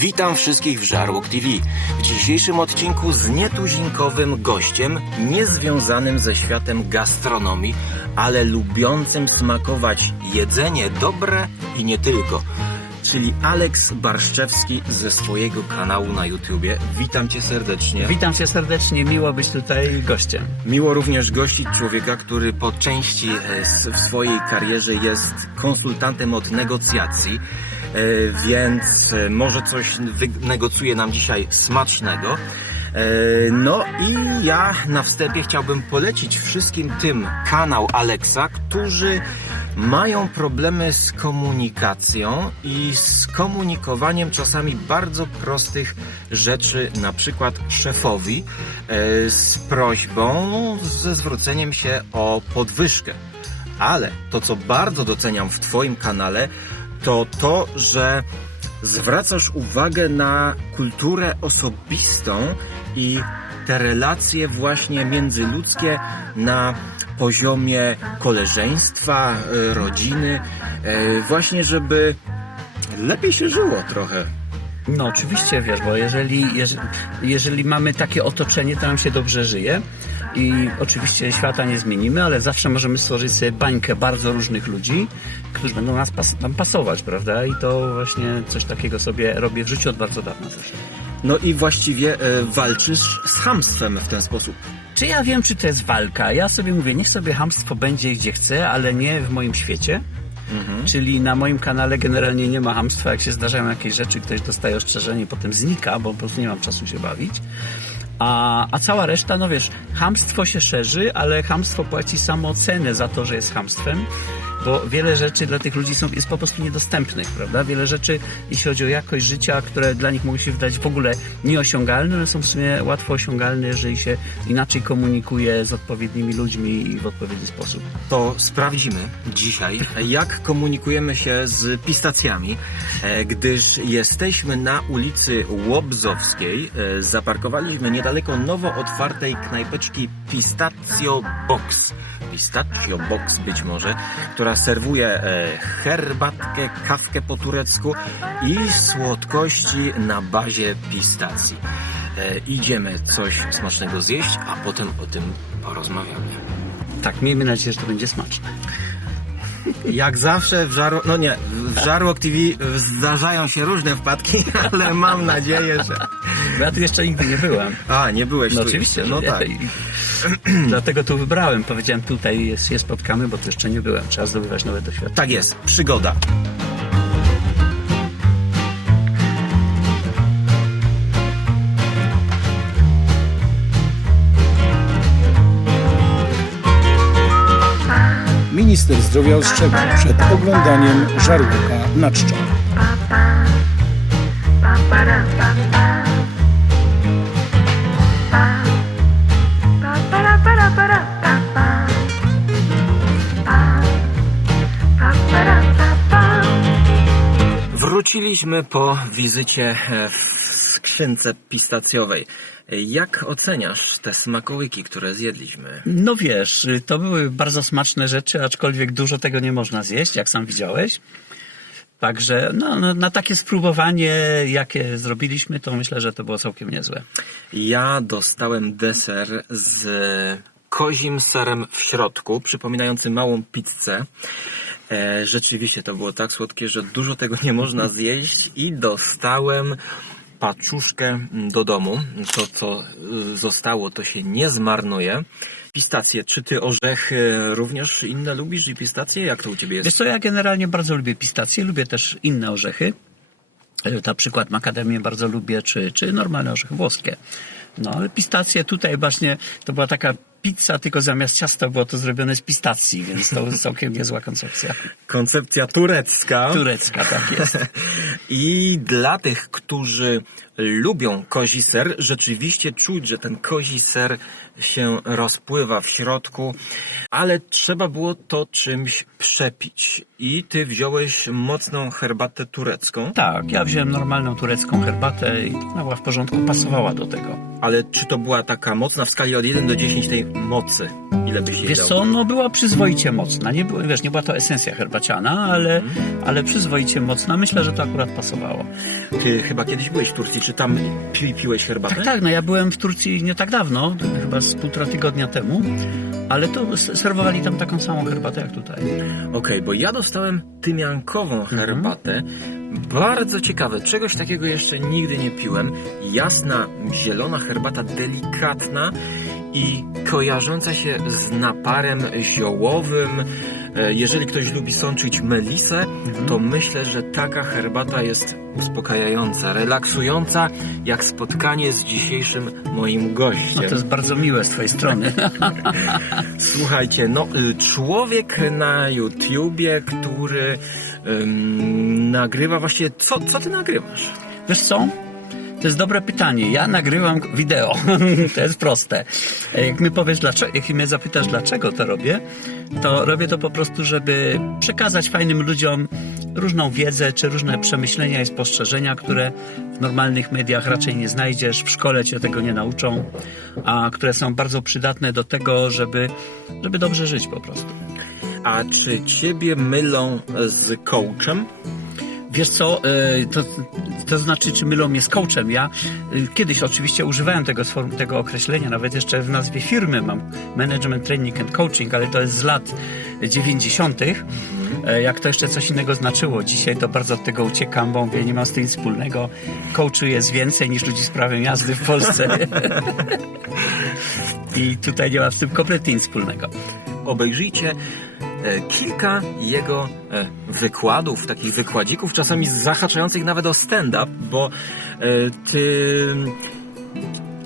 Witam wszystkich w Żarłok TV. W dzisiejszym odcinku z nietuzinkowym gościem, niezwiązanym ze światem gastronomii, ale lubiącym smakować jedzenie dobre i nie tylko. Czyli Aleks Barszczewski ze swojego kanału na YouTubie. Witam Cię serdecznie. Witam cię serdecznie, miło być tutaj gościem. Miło również gościć człowieka, który po części e, w swojej karierze jest konsultantem od negocjacji, więc e, może coś wynegocjuje nam dzisiaj smacznego. E, No i ja na wstępie chciałbym polecić wszystkim tym kanał Alexa, którzy mają problemy z komunikacją i z komunikowaniem czasami bardzo prostych rzeczy, na przykład szefowi, e, z prośbą, ze zwróceniem się o podwyżkę. Ale to, co bardzo doceniam w Twoim kanale, to to, że zwracasz uwagę na kulturę osobistą i te relacje właśnie międzyludzkie na poziomie koleżeństwa, e, rodziny, e, właśnie żeby lepiej się żyło trochę. No oczywiście, wiesz, bo jeżeli, jeżeli, jeżeli mamy takie otoczenie, to nam się dobrze żyje i oczywiście świata nie zmienimy, ale zawsze możemy stworzyć sobie bańkę bardzo różnych ludzi, którzy będą nas pas, nam pasować, prawda? I to właśnie coś takiego sobie robię w życiu od bardzo dawna zresztą. No i właściwie e, walczysz z hamstwem w ten sposób. Czy ja wiem, czy to jest walka? Ja sobie mówię, niech sobie hamstwo będzie gdzie chce, ale nie w moim świecie. Czyli na moim kanale generalnie nie ma hamstwa. Jak się zdarzają jakieś rzeczy, ktoś dostaje ostrzeżenie, potem znika, bo po prostu nie mam czasu się bawić. A, a cała reszta, no wiesz, hamstwo się szerzy, ale hamstwo płaci samoocenę za to, że jest hamstwem, bo wiele rzeczy dla tych ludzi są, jest po prostu niedostępnych, prawda? Wiele rzeczy, jeśli chodzi o jakość życia, które dla nich mogą się wydać w ogóle nieosiągalne, one są w sumie łatwo osiągalne, jeżeli się inaczej komunikuje z odpowiednimi ludźmi i w odpowiedni sposób. To sprawdzimy dzisiaj, jak komunikujemy się z pistacjami, e, gdyż jesteśmy na ulicy Łobzowskiej. E, Zaparkowaliśmy niedaleko nowo otwartej knajpeczki Pistacjo Box. Pistacjo Box być może, która serwuje e, herbatkę, kawkę po turecku i słodkości na bazie pistacji. E, Idziemy coś smacznego zjeść, a potem o tym porozmawiamy. Tak, miejmy nadzieję, że to będzie smaczne. Jak zawsze w Żarłok, no nie, w Żarłok TV zdarzają się różne wpadki, ale mam nadzieję, że... Bo ja tu jeszcze nigdy nie byłem. A, nie byłeś No tu. oczywiście, no tak. Dlatego tu wybrałem. Powiedziałem, tutaj jest, się spotkamy, bo tu jeszcze nie byłem. Trzeba zdobywać nowe doświadczenia. Tak jest, przygoda. Minister zdrowia ostrzega przed oglądaniem żarłoka na czczo. Wróciliśmy po wizycie w skrzynce pistacjowej. Jak oceniasz te smakołyki, które zjedliśmy? No wiesz, to były bardzo smaczne rzeczy, aczkolwiek dużo tego nie można zjeść, jak sam widziałeś. Także no, no, na takie spróbowanie, jakie zrobiliśmy, to myślę, że to było całkiem niezłe. Ja dostałem deser z kozim serem w środku, przypominający małą pizzę. E, rzeczywiście to było tak słodkie, że dużo tego nie można zjeść i dostałem paczuszkę do domu. To, co y, zostało, to się nie zmarnuje. Pistacje, czy ty orzechy również inne lubisz i pistacje? Jak to u ciebie Wiesz jest? co, ja generalnie bardzo lubię pistacje, lubię też inne orzechy. E, Na przykład makadamię bardzo lubię, czy, czy normalne orzechy włoskie. No ale pistacje tutaj właśnie, to była taka pizza, tylko zamiast ciasta było to zrobione z pistacji, więc to całkiem niezła koncepcja. Koncepcja turecka. Turecka, tak jest. I dla tych, którzy lubią kozi ser, rzeczywiście czuć, że ten kozi ser się rozpływa w środku, ale trzeba było to czymś przepić. I ty wziąłeś mocną herbatę turecką, Tak, ja wziąłem normalną turecką herbatę i ona była w porządku, pasowała do tego. ale czy to była taka mocna w skali od 1 do 10 tej mocy? Ile byś jej Wiesz dał? co, no była przyzwoicie mocna. Nie, było, wiesz, nie była to esencja herbaciana, ale, ale przyzwoicie mocna. Myślę, że to akurat pasowało. Ty chyba kiedyś byłeś w Turcji, czy tam pi, piłeś herbatę? Tak, tak, no ja byłem w Turcji nie tak dawno, chyba z półtora tygodnia temu, ale to serwowali tam taką samą herbatę jak tutaj. Okej, bo ja dostałem tymiankową herbatę. Bardzo ciekawe, czegoś takiego jeszcze nigdy nie piłem. Jasna, zielona herbata, delikatna i kojarząca się z naparem ziołowym. E, Jeżeli ktoś lubi sączyć melisę, to myślę, że taka herbata jest uspokajająca, relaksująca, jak spotkanie z dzisiejszym moim No gościem. to jest bardzo miłe z twojej strony. Słuchajcie, no y, człowiek na YouTubie, który ym, nagrywa właśnie, co, co ty nagrywasz? Wiesz co? To jest dobre pytanie. Ja nagrywam wideo. to jest proste. Jak mi powiesz dlaczego, jak mnie zapytasz dlaczego to robię, to robię to po prostu, żeby przekazać fajnym ludziom różną wiedzę, czy różne przemyślenia i spostrzeżenia, które w normalnych mediach raczej nie znajdziesz, w szkole cię tego nie nauczą, a które są bardzo przydatne do tego, żeby, żeby dobrze żyć po prostu. A czy ciebie mylą z coachem? Wiesz co, y, to, to znaczy, czy mylą mnie z coachem? Ja y, kiedyś oczywiście używałem tego, tego określenia, nawet jeszcze w nazwie firmy mam Management Training and Coaching, ale to jest z lat 90., e, jak to jeszcze coś innego znaczyło. Dzisiaj to bardzo od tego uciekam, bo mówię, nie mam z tym nic wspólnego. Coachu jest więcej niż ludzi z prawem jazdy w Polsce. I tutaj nie mam z tym kompletnie nic wspólnego. Obejrzyjcie e, kilka jego e, wykładów, takich wykładzików, czasami zahaczających nawet o stand-up, bo e, ty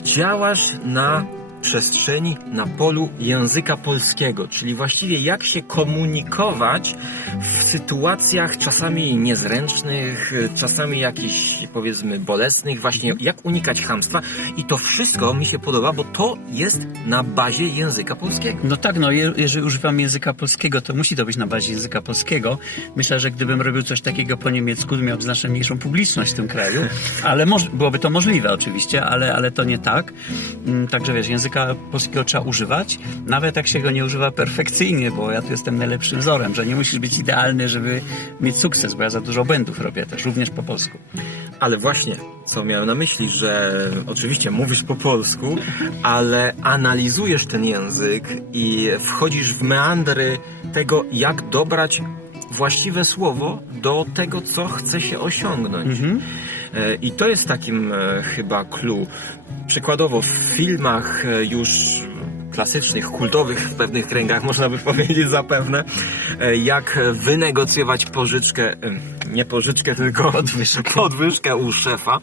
działasz na przestrzeni, na polu języka polskiego, czyli właściwie jak się komunikować w sytuacjach czasami niezręcznych, czasami jakichś powiedzmy bolesnych, właśnie jak unikać chamstwa i to wszystko mi się podoba, bo to jest na bazie języka polskiego. No tak, no je, jeżeli używam języka polskiego, to musi to być na bazie języka polskiego. Myślę, że gdybym robił coś takiego po niemiecku, to miałbym znacznie mniejszą publiczność w tym kraju, ale byłoby to możliwe oczywiście, ale, ale to nie tak. Mm, Także wiesz, języka polskiego trzeba używać, nawet jak się go nie używa perfekcyjnie, bo ja tu jestem najlepszym wzorem, że nie musisz być idealny, żeby mieć sukces, bo ja za dużo błędów robię też, również po polsku. Ale właśnie, co miałem na myśli, że oczywiście mówisz po polsku, ale analizujesz ten język i wchodzisz w meandry tego, jak dobrać właściwe słowo do tego, co chce się osiągnąć. E, I to jest takim e, chyba clue. Przykładowo w filmach e, już klasycznych, kultowych w pewnych kręgach, można by powiedzieć zapewne, e, jak wynegocjować pożyczkę, e, nie pożyczkę, tylko Podwyżkę. podwyżkę u szefa,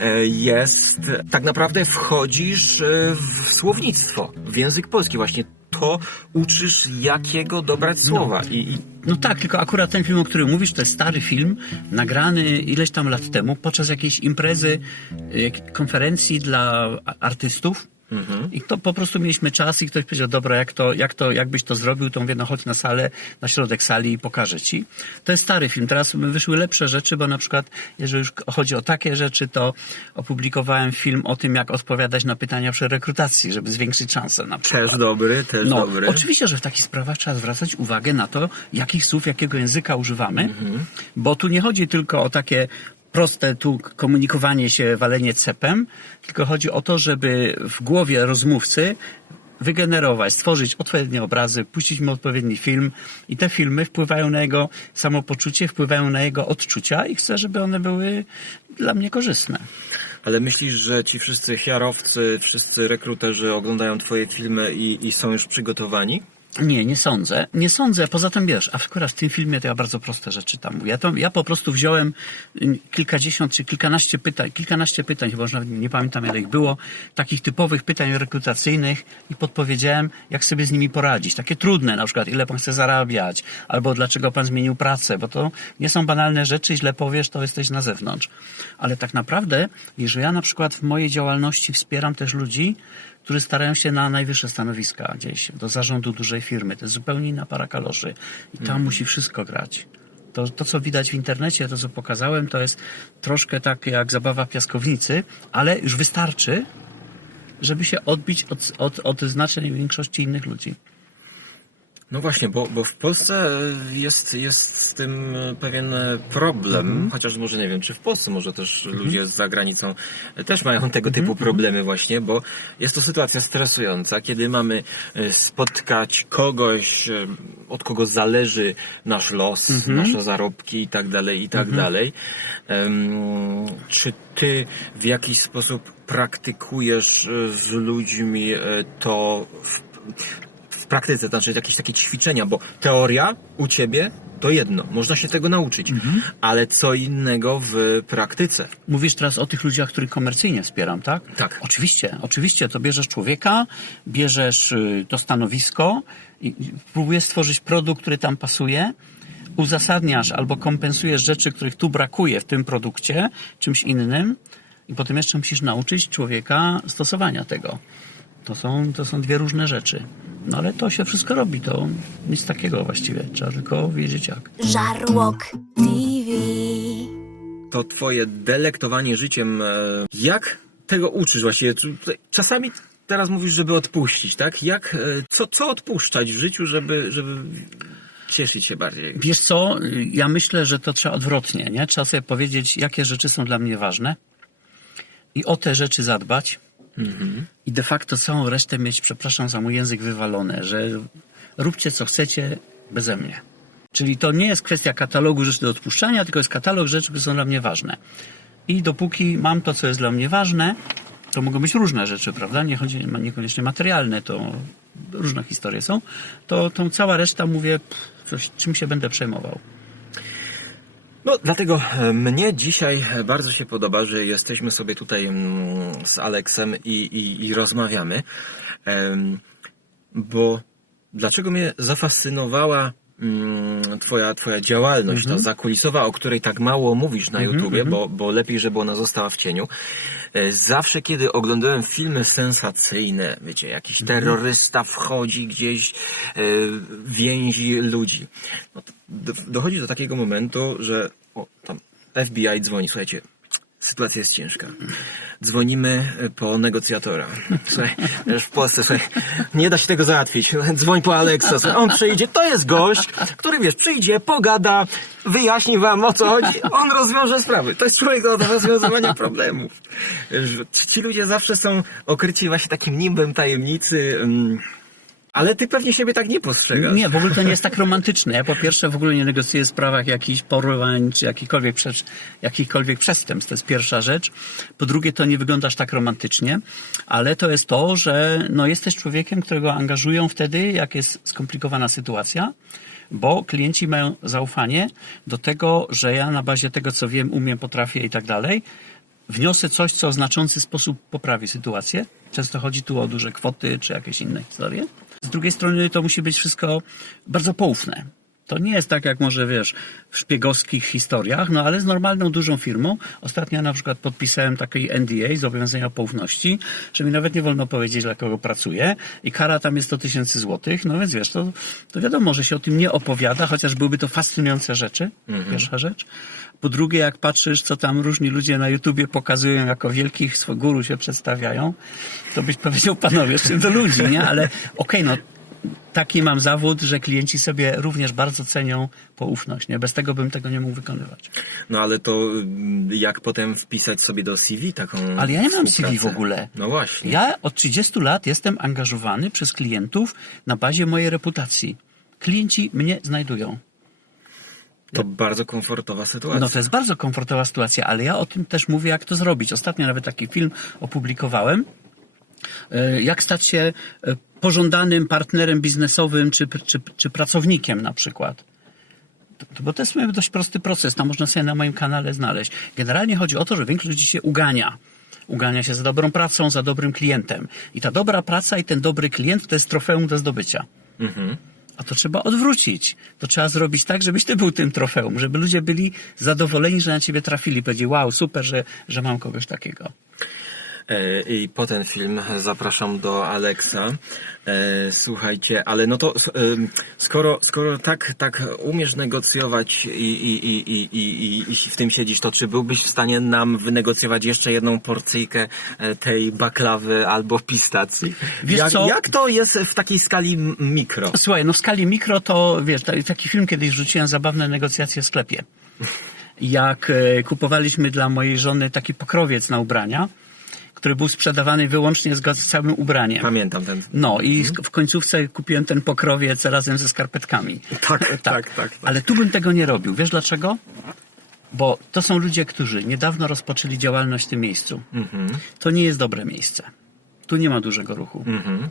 e, jest, tak naprawdę wchodzisz e, w słownictwo, w język polski właśnie. To uczysz, jakiego dobrać słowa. I, i No tak, tylko akurat ten film, o którym mówisz, to jest stary film, nagrany ileś tam lat temu podczas jakiejś imprezy, y, konferencji dla a- artystów. I to po prostu mieliśmy czas i ktoś powiedział, dobra, jak to, jak to, jakbyś to zrobił, to mówię, no chodź na salę, na środek sali i pokażę ci. To jest stary film. Teraz wyszły lepsze rzeczy, bo na przykład, jeżeli już chodzi o takie rzeczy, to opublikowałem film o tym, jak odpowiadać na pytania przy rekrutacji, żeby zwiększyć szanse na przykład. też dobry, też No, dobry. oczywiście, że w takich sprawach trzeba zwracać uwagę na to, jakich słów, jakiego języka używamy, bo tu nie chodzi tylko o takie proste tu komunikowanie się, walenie cepem, tylko chodzi o to, żeby w głowie rozmówcy wygenerować, stworzyć odpowiednie obrazy, puścić mu odpowiedni film i te filmy wpływają na jego samopoczucie, wpływają na jego odczucia i chcę, żeby one były dla mnie korzystne. Ale myślisz, że ci wszyscy hiarowcy, wszyscy rekruterzy oglądają twoje filmy i, i są już przygotowani? Nie, nie sądzę. Nie sądzę. Poza tym wiesz, a akurat w tym filmie to ja bardzo proste rzeczy tam mówię. Ja, ja po prostu wziąłem ym, kilkadziesiąt czy kilkanaście pytań, kilkanaście pytań, chyba nawet nie pamiętam ile ich było, takich typowych pytań rekrutacyjnych i podpowiedziałem, jak sobie z nimi poradzić. Takie trudne, na przykład ile pan chce zarabiać, albo dlaczego pan zmienił pracę, bo to nie są banalne rzeczy, źle powiesz, to jesteś na zewnątrz. Ale tak naprawdę, jeżeli ja na przykład w mojej działalności wspieram też ludzi, którzy starają się na najwyższe stanowiska gdzieś, do zarządu dużej firmy. To jest zupełnie inna para kaloszy. I tam musi wszystko grać. To, to, co widać w internecie, to, co pokazałem, to jest troszkę tak jak zabawa piaskownicy, ale już wystarczy, żeby się odbić od, od, od znaczeń większości innych ludzi. No właśnie, bo, bo w Polsce jest, jest z tym pewien problem, chociaż może nie wiem, czy w Polsce, może też ludzie z zagranicą też mają tego typu problemy właśnie, bo jest to sytuacja stresująca, kiedy mamy e, spotkać kogoś, e, od kogo zależy nasz los, nasze zarobki i tak dalej, i tak dalej. Em, Czy ty w jakiś sposób praktykujesz e, z ludźmi e, to w praktyce, to znaczy jakieś takie ćwiczenia, bo teoria u ciebie to jedno, można się tego nauczyć, ale co innego w praktyce. Mówisz teraz o tych ludziach, których komercyjnie wspieram, tak? Tak. Oczywiście, oczywiście. To bierzesz człowieka, bierzesz y, to stanowisko i próbujesz stworzyć produkt, który tam pasuje, uzasadniasz albo kompensujesz rzeczy, których tu brakuje w tym produkcie, czymś innym i potem jeszcze musisz nauczyć człowieka stosowania tego. To są, to są dwie różne rzeczy. No ale to się wszystko robi, to nic takiego właściwie. Trzeba tylko wiedzieć jak. Żarłok TV. To twoje delektowanie życiem, e, jak tego uczysz właściwie? Czasami teraz mówisz, żeby odpuścić, tak? Jak, e, co, co odpuszczać w życiu, żeby, żeby cieszyć się bardziej? Wiesz co, ja myślę, że to trzeba odwrotnie, nie? Trzeba sobie powiedzieć, jakie rzeczy są dla mnie ważne i o te rzeczy zadbać i de facto całą resztę mieć, przepraszam za mój język, wywalone, że róbcie co chcecie beze mnie. Czyli to nie jest kwestia katalogu rzeczy do odpuszczania, tylko jest katalog rzeczy, które są dla mnie ważne. I dopóki mam to, co jest dla mnie ważne, to mogą być różne rzeczy, prawda? Nie chodzi, niekoniecznie materialne, to różne historie są. To tą cała reszta mówię, coś, czym się będę przejmował. No, dlatego e, mnie dzisiaj bardzo się podoba, że jesteśmy sobie tutaj mm, z Aleksem i, i, i rozmawiamy, bo dlaczego mnie zafascynowała twoja, twoja działalność, ta zakulisowa, o której tak mało mówisz na YouTubie, bo, bo lepiej, żeby ona została w cieniu. E, Zawsze, kiedy oglądałem filmy sensacyjne, wiecie, jakiś terrorysta wchodzi gdzieś, e, więzi ludzi, no dochodzi do takiego momentu, że o, tam FBI dzwoni, słuchajcie, sytuacja jest ciężka. Dzwonimy e, po negocjatora. Słuchaj, w Polsce, słuchaj, nie da się tego załatwić. Dzwoń po Aleksa, słuchaj, on przyjdzie, to jest gość, który, wiesz, przyjdzie, pogada, wyjaśni wam o co chodzi, on rozwiąże sprawy. To jest człowiek do rozwiązywania problemów. Ci ludzie zawsze są okryci właśnie takim nimbem tajemnicy, mm, ale ty pewnie siebie tak nie postrzegasz. Nie, w ogóle to nie jest tak romantyczne. Ja po pierwsze w ogóle nie negocjuję w sprawach jakichś porwań, czy jakichkolwiek, przecz, jakichkolwiek przestępstw. To jest pierwsza rzecz. Po drugie, to nie wyglądasz tak romantycznie, ale to jest to, że no, jesteś człowiekiem, którego angażują wtedy, jak jest skomplikowana sytuacja, bo klienci mają zaufanie do tego, że ja na bazie tego, co wiem, umiem, potrafię i tak dalej, wniosę coś, co w znaczący sposób poprawi sytuację. Często chodzi tu o duże kwoty czy jakieś inne historie. Z drugiej strony to musi być wszystko bardzo poufne. To nie jest tak, jak może wiesz, w szpiegowskich historiach, no ale z normalną dużą firmą. Ostatnio na przykład podpisałem taki NDA, zobowiązania poufności, że mi nawet nie wolno powiedzieć, dla kogo pracuję i kara tam jest 100 tysięcy złotych, no więc wiesz, to, to wiadomo, że się o tym nie opowiada, chociaż byłyby to fascynujące rzeczy, pierwsza rzecz. Po drugie, jak patrzysz, co tam różni ludzie na YouTubie pokazują, jako wielkich guru się przedstawiają, to byś powiedział, panowie, czym do ludzi, nie? Ale okej, no taki mam zawód, że klienci sobie również bardzo cenią poufność, nie? Bez tego bym tego nie mógł wykonywać. No ale to mm, jak potem wpisać sobie do CV taką Ale ja nie mam? CV w ogóle. No właśnie. Ja od 30 lat jestem angażowany przez klientów na bazie mojej reputacji. Klienci mnie znajdują. To bardzo komfortowa sytuacja. No to jest bardzo komfortowa sytuacja, ale ja o tym też mówię, jak to zrobić. Ostatnio nawet taki film opublikowałem. e, Jak stać się e, pożądanym partnerem biznesowym czy, czy, czy pracownikiem na przykład. To- Bo to jest dość prosty proces, tam można sobie na moim kanale znaleźć. Generalnie chodzi o to, że większość ludzi się ugania. Ugania się za dobrą pracą, za dobrym klientem. I ta dobra praca i ten dobry klient to jest trofeum do zdobycia. A to trzeba odwrócić. To trzeba zrobić tak, żebyś ty był tym trofeum, żeby ludzie byli zadowoleni, że na ciebie trafili. Powiedzieli, wow, super, że, że mam kogoś takiego. E, I po ten film zapraszam do Alexa. E, Słuchajcie, ale no to em, skoro, skoro tak, tak umiesz negocjować i, i, i, i, i, i w tym siedzisz, to czy byłbyś w stanie nam wynegocjować jeszcze jedną porcyjkę e, tej baklawy albo pistacji? Wiesz jak, co? jak to jest w takiej skali mikro? Słuchaj, no w skali mikro to, wiesz, ta- taki film kiedyś rzuciłem, zabawne negocjacje w sklepie. Jak e, kupowaliśmy dla mojej żony taki pokrowiec na ubrania, który był sprzedawany wyłącznie z, całym ubraniem. Pamiętam ten. No i sk- w końcówce kupiłem ten pokrowiec razem ze skarpetkami. Tak, tak, tak, tak. Ale tu bym tego nie robił. Wiesz dlaczego? Bo to są ludzie, którzy niedawno rozpoczęli działalność w tym miejscu. Mhm. To nie jest dobre miejsce. Tu nie ma dużego ruchu. Mhm.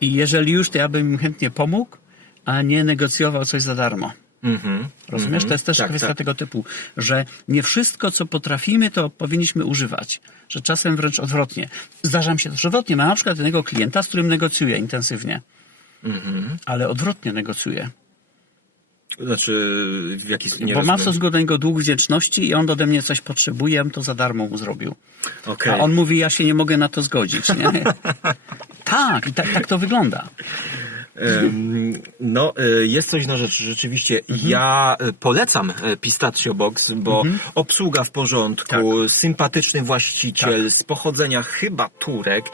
I jeżeli już, to ja bym im chętnie pomógł, a nie negocjował coś za darmo. Mhm. Rozumiesz? To jest też Tak, kwestia tak. tego typu, że nie wszystko, co potrafimy, to powinniśmy używać. Że czasem wręcz odwrotnie. Zdarza mi się też odwrotnie. Mam na przykład jednego klienta, z którym negocjuję intensywnie, Mhm. ale odwrotnie negocjuję. Znaczy, w jaki nie Bo mam stosunku do niego dług wdzięczności i on ode mnie coś potrzebuje, ja to za darmo mu zrobił. Okej. A on mówi, ja się nie mogę na to zgodzić. Nie? tak, i tak, tak to wygląda. No, e, jest coś na rzecz. Rzeczywiście, Mhm. ja e, polecam e, Pistachio Box, bo Mhm. obsługa w porządku, sympatyczny właściciel z pochodzenia chyba Turek,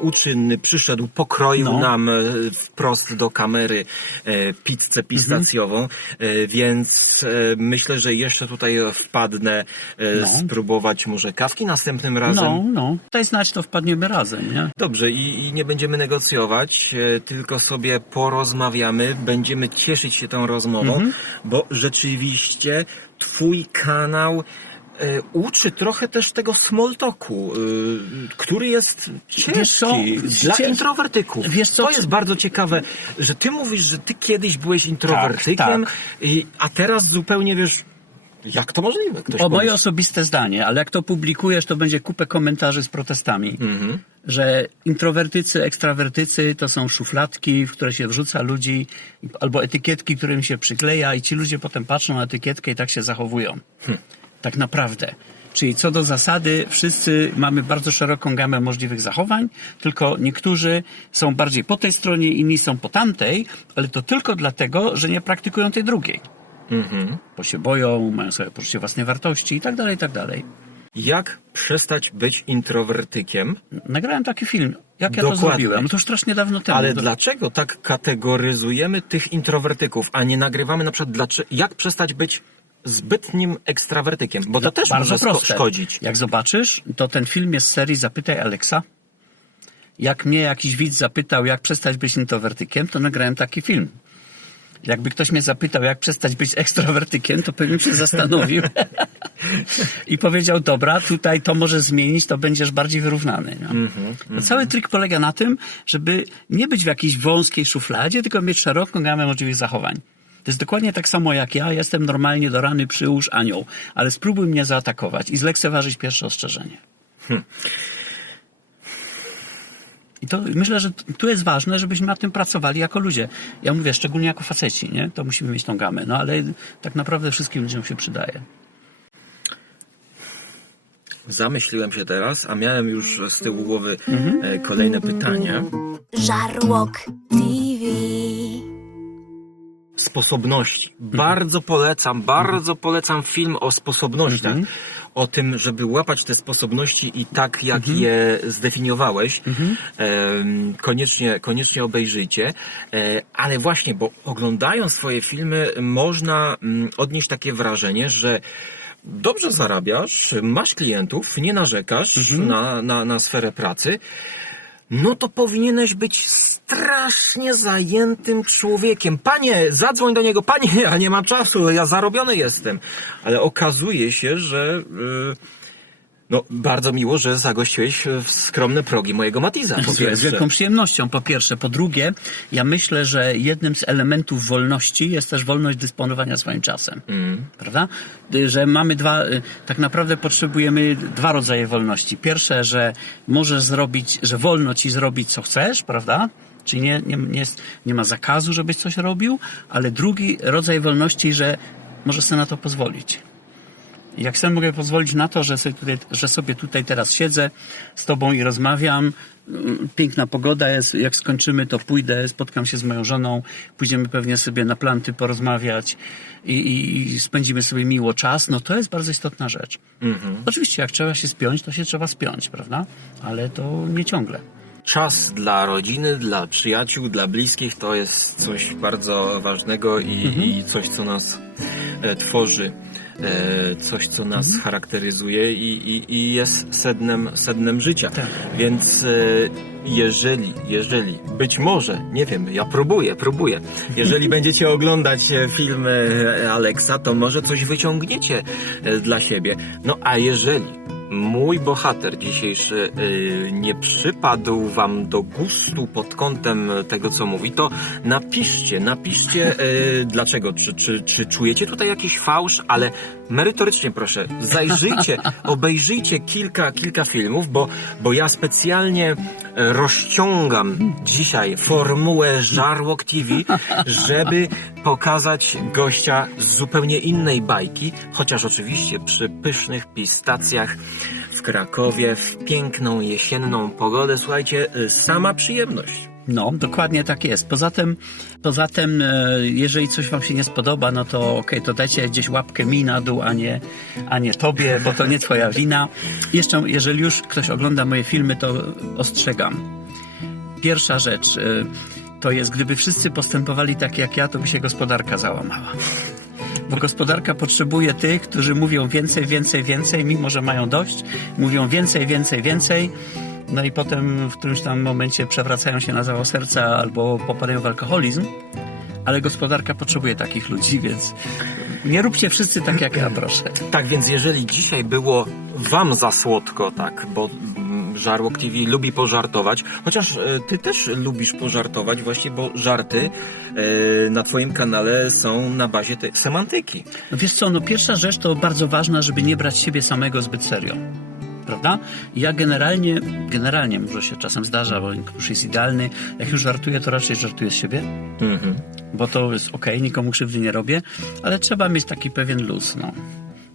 uczynny, przyszedł, pokroił No. nam wprost do kamery pizzę pistacjową, e, więc myślę, że jeszcze tutaj wpadnę No. spróbować może kawki następnym razem. No, no. Daj znać, to wpadniemy razem, nie? Dobrze, i, i nie będziemy negocjować, tylko sobie porozmawiamy, będziemy cieszyć się tą rozmową, Mhm. bo rzeczywiście Twój kanał e, uczy trochę też tego small talku, e, który jest ciężki dla Cie- introwertyków. Wiesz co? To jest bardzo ciekawe, że Ty mówisz, że Ty kiedyś byłeś introwertykiem, tak. I, a teraz zupełnie wiesz, jak to możliwe? Ktoś O moje osobiste zdanie, ale jak to publikujesz, to będzie kupę komentarzy z protestami. Mhm. Że introwertycy, ekstrawertycy to są szufladki, w które się wrzuca ludzi, albo etykietki, którym się przykleja, i ci ludzie potem patrzą na etykietkę i tak się zachowują. Tak naprawdę. Czyli co do zasady, wszyscy mamy bardzo szeroką gamę możliwych zachowań, tylko niektórzy są bardziej po tej stronie, inni są po tamtej, ale to tylko dlatego, że nie praktykują tej drugiej. Mhm. Bo się boją, mają sobie poczucie własnej wartości i tak dalej, i tak dalej. Jak przestać być introwertykiem? Nagrałem taki film. Jak ja Dokładnie. to zrobiłem? No to już strasznie dawno temu. Ale dlaczego tak kategoryzujemy tych introwertyków, a nie nagrywamy na przykład, dlaczego, jak przestać być zbytnim ekstrawertykiem? Bo to też bardzo może proste. szkodzić. Jak zobaczysz, to ten film jest z serii Zapytaj Alexa. Jak mnie jakiś widz zapytał, jak przestać być introwertykiem, to nagrałem taki film. Jakby ktoś mnie zapytał, jak przestać być ekstrawertykiem, to pewnie się zastanowił. I powiedział, dobra, tutaj to może zmienić, to będziesz bardziej wyrównany. No. To cały trik polega na tym, żeby nie być w jakiejś wąskiej szufladzie, tylko mieć szeroką gamę możliwych zachowań. To jest dokładnie tak samo jak ja. Jestem normalnie do rany przyłóż anioł, ale spróbuj mnie zaatakować i zlekceważyć pierwsze ostrzeżenie. I to myślę, że tu jest ważne, żebyśmy nad tym pracowali jako ludzie. Ja mówię, szczególnie jako faceci, nie? To musimy mieć tą gamę. No ale tak naprawdę wszystkim ludziom się przydaje. Zamyśliłem się teraz, a miałem już z tyłu głowy e, kolejne pytanie. Żarłok TV. Sposobności. Bardzo polecam, bardzo polecam film o sposobnościach. O tym, żeby łapać te sposobności i tak, jak je zdefiniowałeś. Em, koniecznie, koniecznie obejrzyjcie. E, ale właśnie, bo oglądając swoje filmy, można mm, odnieść takie wrażenie, że dobrze zarabiasz, masz klientów, nie narzekasz na, na, na sferę pracy, no to powinieneś być strasznie zajętym człowiekiem. Panie, zadzwoń do niego, panie, ja nie mam czasu, ja zarobiony jestem. Ale okazuje się, że yy, no, bardzo miło, że zagościłeś w skromne progi mojego Matiza. Z pierwsze. wielką przyjemnością, po pierwsze. Po drugie, ja myślę, że jednym z elementów wolności jest też wolność dysponowania swoim czasem. Prawda? Y, Że mamy dwa, y, tak naprawdę potrzebujemy dwa rodzaje wolności. Pierwsze, że możesz zrobić, że wolno ci zrobić co chcesz, prawda? Czyli nie, nie, nie, jest, nie ma zakazu, żebyś coś robił, ale drugi rodzaj wolności, że możesz sobie na to pozwolić. Jak sobie mogę pozwolić na to, że sobie, tutaj, że sobie tutaj teraz siedzę z tobą i rozmawiam. Mm, Piękna pogoda jest, jak skończymy to pójdę, spotkam się z moją żoną, pójdziemy pewnie sobie na planty porozmawiać i, i, i spędzimy sobie miło czas, no to jest bardzo istotna rzecz. Oczywiście jak trzeba się spiąć, to się trzeba spiąć, prawda? Ale to nie ciągle. Czas dla rodziny, dla przyjaciół, dla bliskich to jest coś bardzo ważnego i, i coś, co nas e, tworzy, coś, co nas charakteryzuje i, i, i jest sednem, sednem życia. Tak. Więc e, jeżeli, jeżeli, być może, nie wiem, ja próbuję, próbuję, jeżeli będziecie oglądać e, film e, Alexa, to może coś wyciągniecie e, dla siebie. No a jeżeli mój bohater dzisiejszy y, nie przypadł wam do gustu pod kątem tego, co mówi, to napiszcie, napiszcie y, dlaczego. Czy, czy, czy czujecie tutaj jakiś fałsz, ale merytorycznie proszę, zajrzyjcie, obejrzyjcie kilka, kilka filmów, bo, bo ja specjalnie e, rozciągam dzisiaj formułę Żarłok TV, żeby pokazać gościa z zupełnie innej bajki, chociaż oczywiście przy pysznych pistacjach w Krakowie, w piękną jesienną pogodę, słuchajcie, y, sama przyjemność. No, dokładnie tak jest. Poza tym, poza tym e, jeżeli coś wam się nie spodoba, no to okej, to dajcie gdzieś łapkę mi na dół, a nie, a nie tobie, bo to nie twoja wina. Jeszcze, jeżeli już ktoś ogląda moje filmy, to ostrzegam. Pierwsza rzecz e, to jest, gdyby wszyscy postępowali tak jak ja, to by się gospodarka załamała. Bo gospodarka potrzebuje tych, którzy mówią więcej, więcej, więcej, mimo że mają dość, mówią więcej, więcej, więcej. No i potem w którymś tam momencie przewracają się na zawał serca albo popadają w alkoholizm. Ale gospodarka potrzebuje takich ludzi, więc nie róbcie wszyscy tak jak ja, proszę. Tak więc jeżeli dzisiaj było wam za słodko, tak, bo mm, Żarłok TV lubi pożartować, chociaż e, ty też lubisz pożartować właśnie, bo żarty e, na twoim kanale są na bazie tej semantyki. No wiesz co, no pierwsza rzecz to bardzo ważna, żeby nie brać siebie samego zbyt serio. Prawda? Ja generalnie, generalnie może się czasem zdarza, bo już jest idealny. Jak już żartuję, to raczej żartuję z siebie, Mhm. bo to jest okej, nikomu krzywdy nie robię, ale trzeba mieć taki pewien luz, no.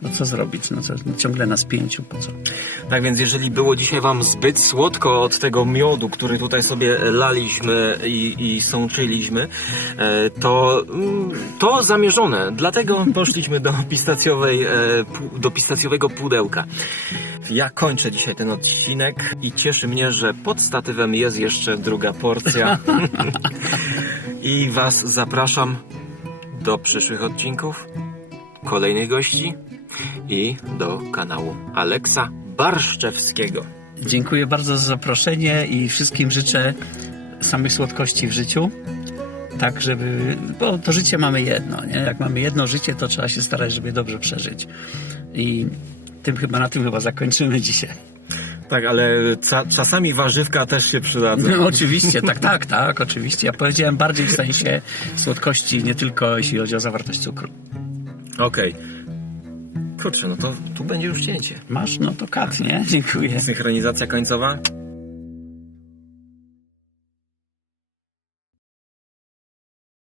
No co zrobić? No co, ciągle na spięciu, po co? Tak więc jeżeli było dzisiaj wam zbyt słodko od tego miodu, który tutaj sobie laliśmy i, i sączyliśmy, e, to, mm, to zamierzone. Dlatego poszliśmy do pistacjowej, e, do pistacjowego pudełka. Ja kończę dzisiaj ten odcinek i cieszy mnie, że pod statywem jest jeszcze druga porcja. I was zapraszam do przyszłych odcinków, kolejnych gości i do kanału Aleksa Barszczewskiego. Dziękuję bardzo za zaproszenie i wszystkim życzę samych słodkości w życiu. Tak, żeby. Bo to życie mamy jedno, nie? Jak mamy jedno życie, to trzeba się starać, żeby dobrze przeżyć. I tym chyba na tym chyba zakończymy dzisiaj. Tak, ale ca- czasami warzywka też się przydadzą. No, oczywiście, tak, tak, tak, oczywiście. Ja powiedziałem bardziej w sensie słodkości, nie tylko jeśli chodzi o zawartość cukru. Okej. Kurczę, no to tu będzie już cięcie. Masz? No to kat, nie? Dziękuję. Synchronizacja końcowa.